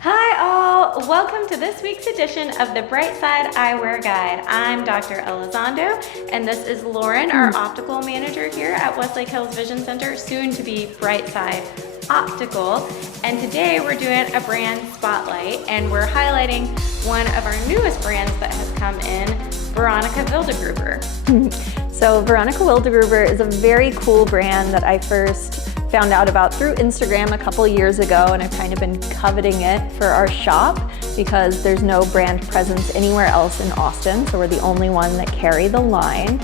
Hi all! Welcome to this week's edition of the Bright Side Eyewear Guide. I'm Dr. Elizondo, and this is Lauren, our optical manager here at Westlake Hills Vision Center, soon to be Bright Side Optical. And today we're doing a brand spotlight, and we're highlighting one of our newest brands that has come in, Veronika Wildgruber. So Veronika Wildgruber is a very cool brand that I first found out about through Instagram a couple years ago, and I've kind of been coveting it for our shop because there's no brand presence anywhere else in Austin, so we're the only one that carry the line.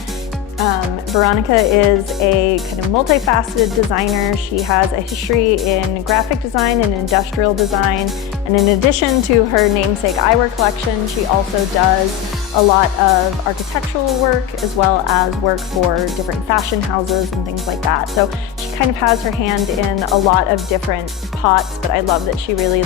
Veronika is a kind of multifaceted designer. She has a history in graphic design and industrial design, and in addition to her namesake eyewear collection, she also does a lot of architectural work as well as work for different fashion houses and things like that. So she kind of has her hand in a lot of different pots, but I love that she really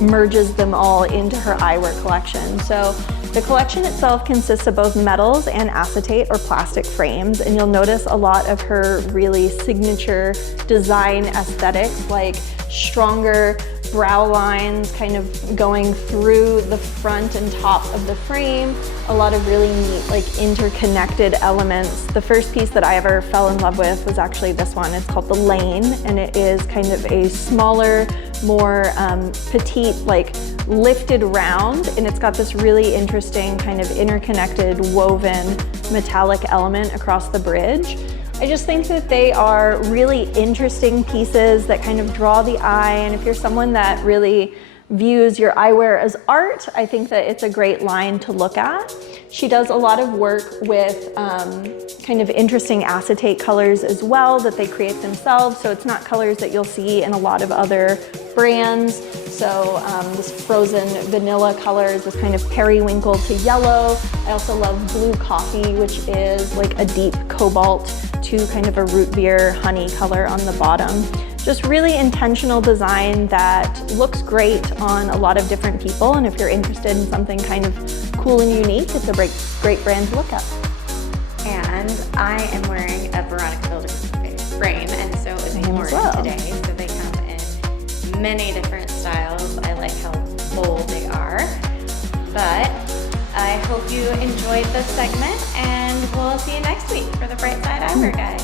merges them all into her eyewear collection. So the collection itself consists of both metals and acetate or plastic frames, and you'll notice a lot of her really signature design aesthetics, like stronger brow lines kind of going through the front and top of the frame, a lot of really neat interconnected elements. The first piece that I ever fell in love with was actually this one. It's called the Lane, and it is kind of a smaller, more petite, lifted round, and it's got this really interesting kind of interconnected woven metallic element across the bridge. I just think that they are really interesting pieces that kind of draw the eye, and if you're someone that really views your eyewear as art, I think that it's a great line to look at. She does a lot of work with kind of interesting acetate colors as well that they create themselves, so it's not colors that you'll see in a lot of other brands. So this frozen vanilla color is this kind of periwinkle to yellow. I also love blue coffee, which is like a deep cobalt to kind of a root beer honey color on the bottom. Just really intentional design that looks great on a lot of different people, and if you're interested in something kind of cool and unique, it's a great brand to look at. And I am wearing a Veronika Wildgruber frame, and so is Lauren today. So they come in many different styles. I like how bold they are. But I hope you enjoyed this segment, and we'll see you next week for the Bright Side Eyewear Guide.